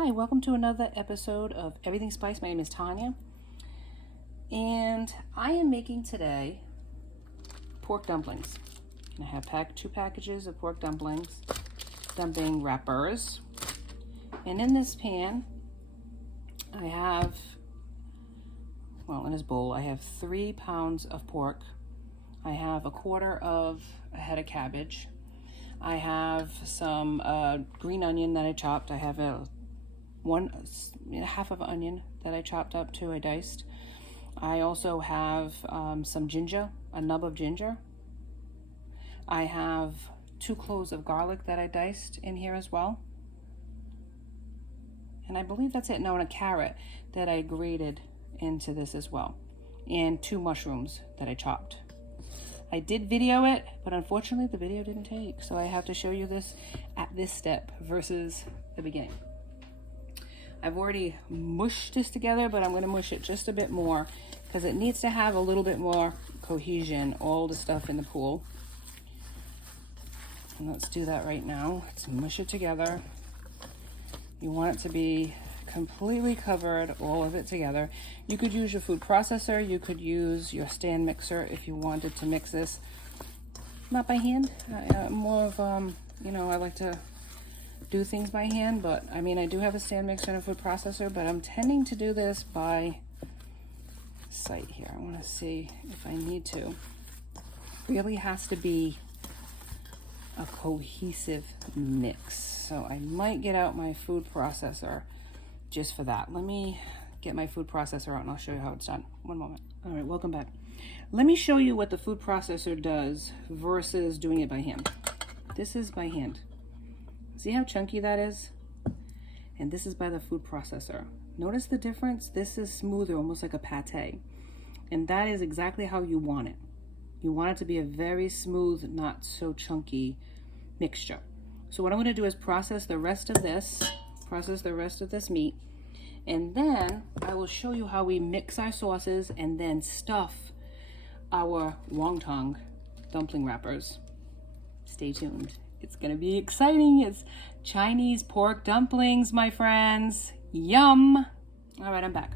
Hi, welcome to another episode of Everything Spice. My name is Tanya, and I am making today pork dumplings. I have two packages of pork dumpling wrappers, and in this pan I have, in this bowl I have 3 pounds of pork. I have a quarter of a head of cabbage. I have some green onion that I chopped. I have half of an onion that I chopped up too, I diced. I also have some ginger, a nub of ginger. I have 2 cloves of garlic that I diced in here as well. And I believe that's it. Now, and a carrot that I grated into this as well. And 2 mushrooms that I chopped. I did video it, but unfortunately the video didn't take. So I have to show you this at this step versus the beginning. I've already mushed this together, but I'm going to mush it just a bit more because it needs to have a little bit more cohesion, all the stuff in the pool. And let's do that right now. Let's mush it together. You want it to be completely covered, all of it together. You could use your food processor. You could use your stand mixer if you wanted to mix this. Not by hand. More of, I like to do things by hand, but I mean, I do have a stand mixer and a food processor, but I'm tending to do this by sight here. I want to see if I need to. Really has to be a cohesive mix. So I might get out my food processor just for that. Let me get my food processor out and I'll show you how it's done. One moment. All right, welcome back. Let me show you what the food processor does versus doing it by hand. This is by hand. See how chunky that is? And this is by the food processor. Notice the difference? This is smoother, almost like a pate. And that is exactly how you want it. You want it to be a very smooth, not so chunky mixture. So what I'm gonna do is process the rest of this meat, and then I will show you how we mix our sauces and then stuff our wonton dumpling wrappers. Stay tuned. It's gonna be exciting. It's Chinese pork dumplings, my friends. Yum. All right, I'm back.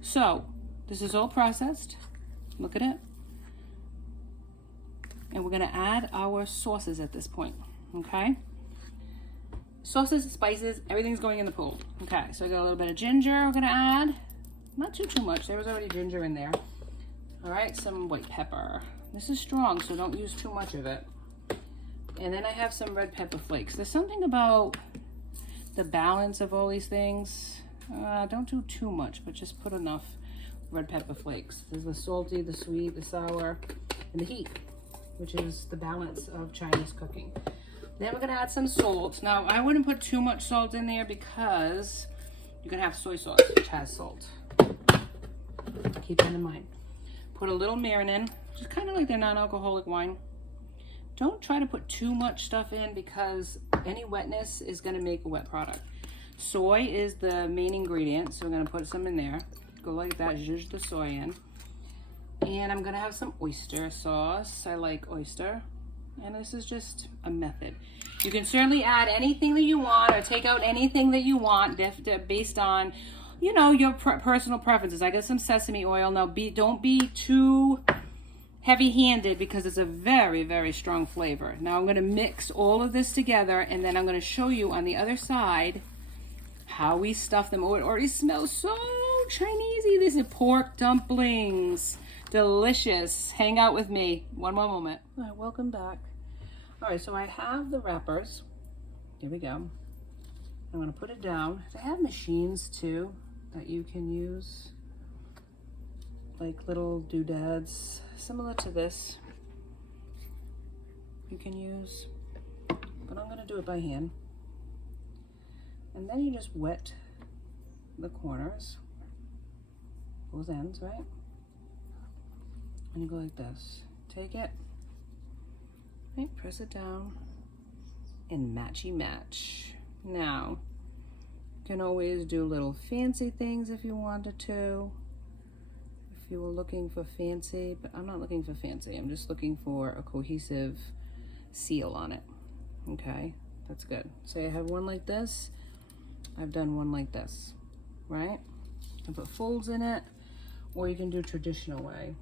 So this is all processed. Look at it. And we're gonna add our sauces at this point, okay? Sauces, spices, everything's going in the pool. Okay, so I got a little bit of ginger we're gonna add. Not too much, there was already ginger in there. All right, some white pepper. This is strong, so don't use too much of it. And then I have some red pepper flakes. There's something about the balance of all these things. Don't do too much, but just put enough red pepper flakes. There's the salty, the sweet, the sour, and the heat, which is the balance of Chinese cooking. Then we're gonna add some salt. Now, I wouldn't put too much salt in there because you're gonna have soy sauce, which has salt. Keep that in mind. Put a little mirin in, which is kind of like their non-alcoholic wine. Don't try to put too much stuff in because any wetness is gonna make a wet product. Soy is the main ingredient, so we're gonna put some in there. Go like that, zhuzh the soy in. And I'm gonna have some oyster sauce. I like oyster. And this is just a method. You can certainly add anything that you want or take out anything that you want based on, your personal preferences. I got some sesame oil. Now, don't be too heavy-handed because it's a very, very strong flavor. Now, I'm gonna mix all of this together and then I'm gonna show you on the other side how we stuff them. Oh, it already smells so Chinesey. These are pork dumplings. Delicious. Hang out with me. One more moment. All right, welcome back. All right, so I have the wrappers. Here we go. I'm gonna put it down. They have machines too that you can use, like little doodads, similar to this. You can use, but I'm gonna do it by hand. And then you just wet the corners, both ends, right? And you go like this. Take it, right, press it down, and matchy match. Now, you can always do little fancy things if you wanted to. If you were looking for fancy, but I'm not looking for fancy. I'm just looking for a cohesive seal on it. Okay, that's good. So I have one like this. I've done one like this, right? I put folds in it, or you can do traditional way.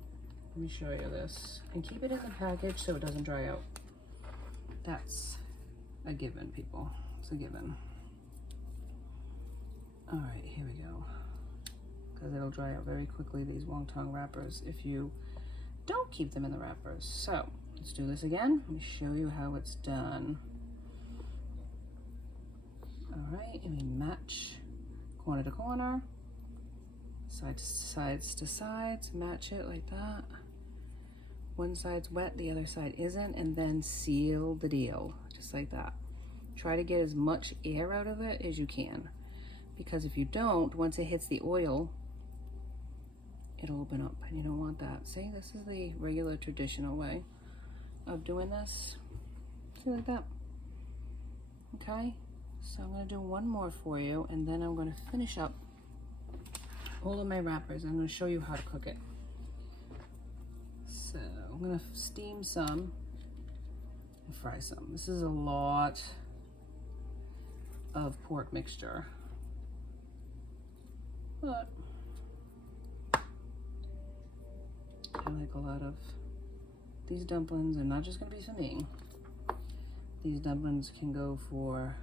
Let me show you this. And keep it in the package so it doesn't dry out. That's a given, people. It's a given. All right, here we go. Because it'll dry out very quickly, these wonton wrappers, if you don't keep them in the wrappers. So let's do this again. Let me show you how it's done. All right, and we match corner to corner, sides to sides, match it like that. One side's wet, the other side isn't, and then seal the deal, just like that. Try to get as much air out of it as you can, because if you don't, once it hits the oil, it'll open up, and you don't want that. See, this is the regular traditional way of doing this. See, like that. Okay, so I'm gonna do one more for you, and then I'm gonna finish up all of my wrappers. I'm gonna show you how to cook it. So I'm gonna steam some and fry some. This is a lot of pork mixture, but I like a lot of these dumplings. Are not just gonna be for me. These dumplings can go for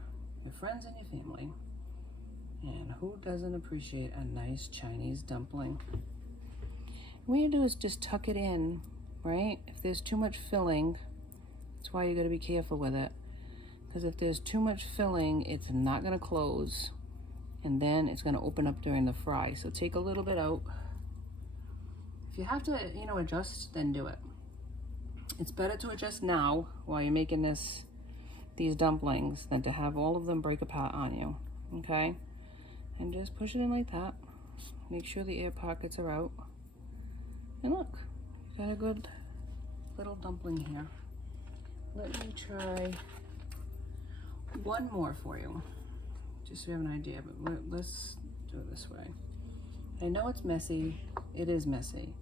your friends and your family. And who doesn't appreciate a nice Chinese dumpling? What you do is just tuck it in, right? If there's too much filling, that's why you gotta be careful with it. Because if there's too much filling, it's not gonna close, and then it's gonna open up during the fry. So take a little bit out. If you have to, you know, adjust, then do it. It's better to adjust now while you're making these dumplings than to have all of them break apart on you, okay? And just push it in like that. Make sure the air pockets are out. And look, got a good little dumpling here. Let me try one more for you, just so you have an idea, but let's do it this way. I know it's messy, it is messy,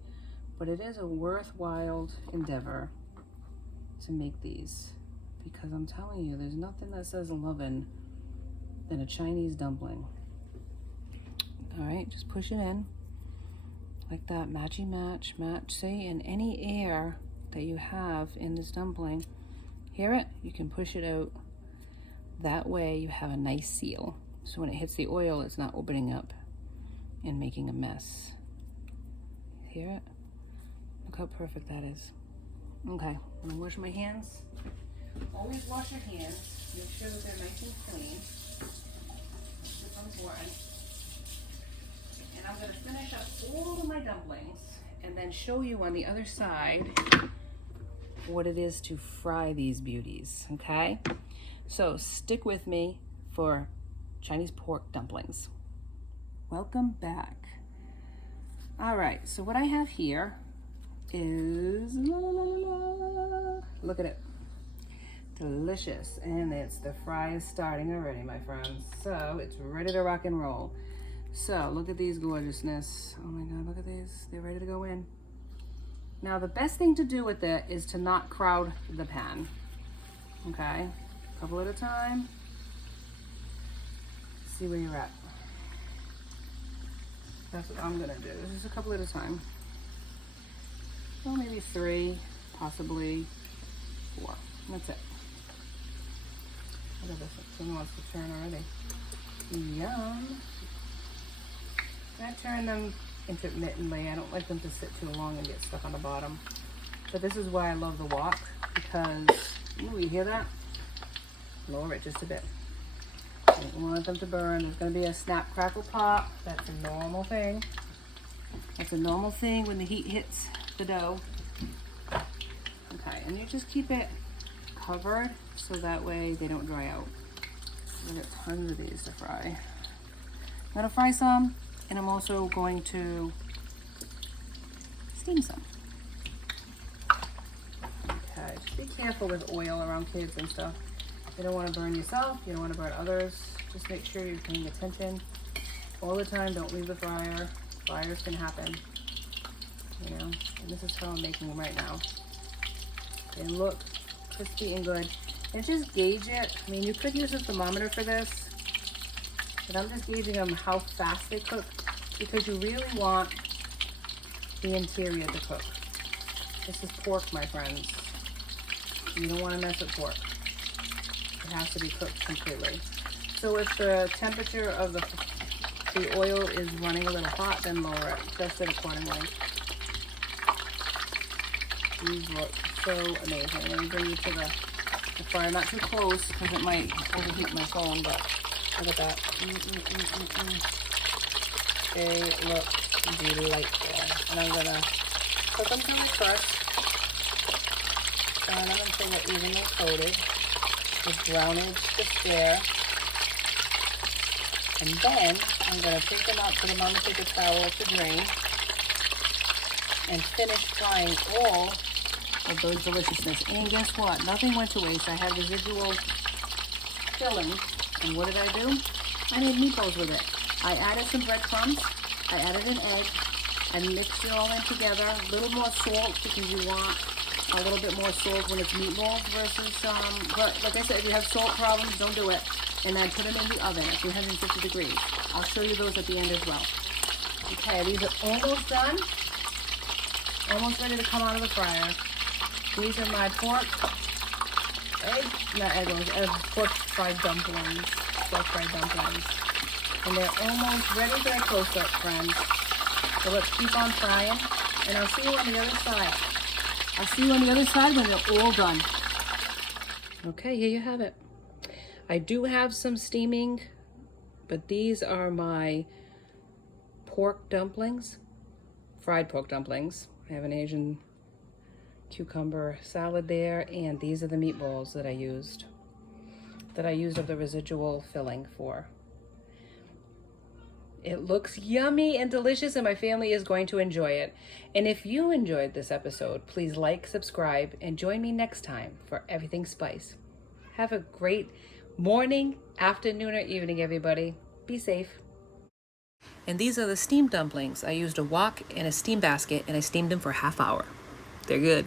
but it is a worthwhile endeavor to make these, because I'm telling you, there's nothing that says loving than a Chinese dumpling. All right, just push it in like that, matchy match, see, and any air that you have in this dumpling, hear it? You can push it out. That way you have a nice seal. So when it hits the oil, it's not opening up and making a mess. Hear it? Look how perfect that is. Okay, I'm gonna wash my hands. Always wash your hands. Make sure that they're nice and clean. That's super important. And I'm gonna finish up all of my dumplings and then show you on the other side what it is to fry these beauties, okay? So stick with me for Chinese pork dumplings. Welcome back. All right, so what I have here is, look at it, delicious. And the fry is starting already, my friends. So it's ready to rock and roll. So look at these gorgeousness. Oh my God, look at these. They're ready to go in. Now the best thing to do with it is to not crowd the pan. Okay, a couple at a time. See where you're at. That's what I'm gonna do. This is a couple at a time. Well, maybe 3, possibly 4. That's it. Look at this, it wants to turn already. Yum. I turn them intermittently. I don't like them to sit too long and get stuck on the bottom. But this is why I love the wok, because, ooh, you hear that? Lower it just a bit. Don't want them to burn. There's going to be a snap, crackle, pop. That's a normal thing. That's a normal thing when the heat hits the dough. Okay, and you just keep it covered so that way they don't dry out. I've got tons of these to fry. I'm going to fry some, and I'm also going to steam some. Okay, just be careful with oil around kids and stuff. You don't want to burn yourself, you don't want to burn others. Just make sure you're paying attention all the time. Don't leave the fryer. Fires can happen, you know. And this is how I'm making them right now. They look crispy and good. And just gauge it. I mean, you could use a thermometer for this, But I'm just gauging them how fast they cook because you really want the interior to cook. This is pork, my friends. You don't want to mess with pork. It has to be cooked completely. So if the temperature of the oil is running a little hot, then lower it. Adjust it accordingly. These look so amazing. Let me bring you to the fire. Not too close because it might overheat my phone, but look at that. They look delightful. And I'm going to cook them till they crisp. Turn them until they're evenly coated with brownage to spare. And then I'm going to take them out, put them on the paper towel to drain, and finish frying all of those deliciousness. And guess what? Nothing went to waste. I had residual filling. And what did I do? I made meatballs with it. I added some breadcrumbs. I added an egg and mixed it all in together. A little more salt because you want a little bit more salt when it's meatballs versus, but like I said, if you have salt problems, don't do it. And then put them in the oven at 350 degrees. I'll show you those at the end as well. Okay, these are almost done. Almost ready to come out of the fryer. These are my pork fried dumplings. Pork fried dumplings. And they're almost ready for a close-up, friends. So let's keep on frying. And I'll see you on the other side. I'll see you on the other side when they're all done. Okay, here you have it. I do have some steaming, but these are my pork dumplings, fried pork dumplings. I have an Asian cucumber salad there, and these are the meatballs that I used of the residual filling for. It looks yummy and delicious, and my family is going to enjoy it. And if you enjoyed this episode, please like, subscribe, and join me next time for Everything Spice. Have a great morning, afternoon, or evening, everybody. Be safe. And these are the steamed dumplings. I used a wok and a steam basket, and I steamed them for a half hour. They're good.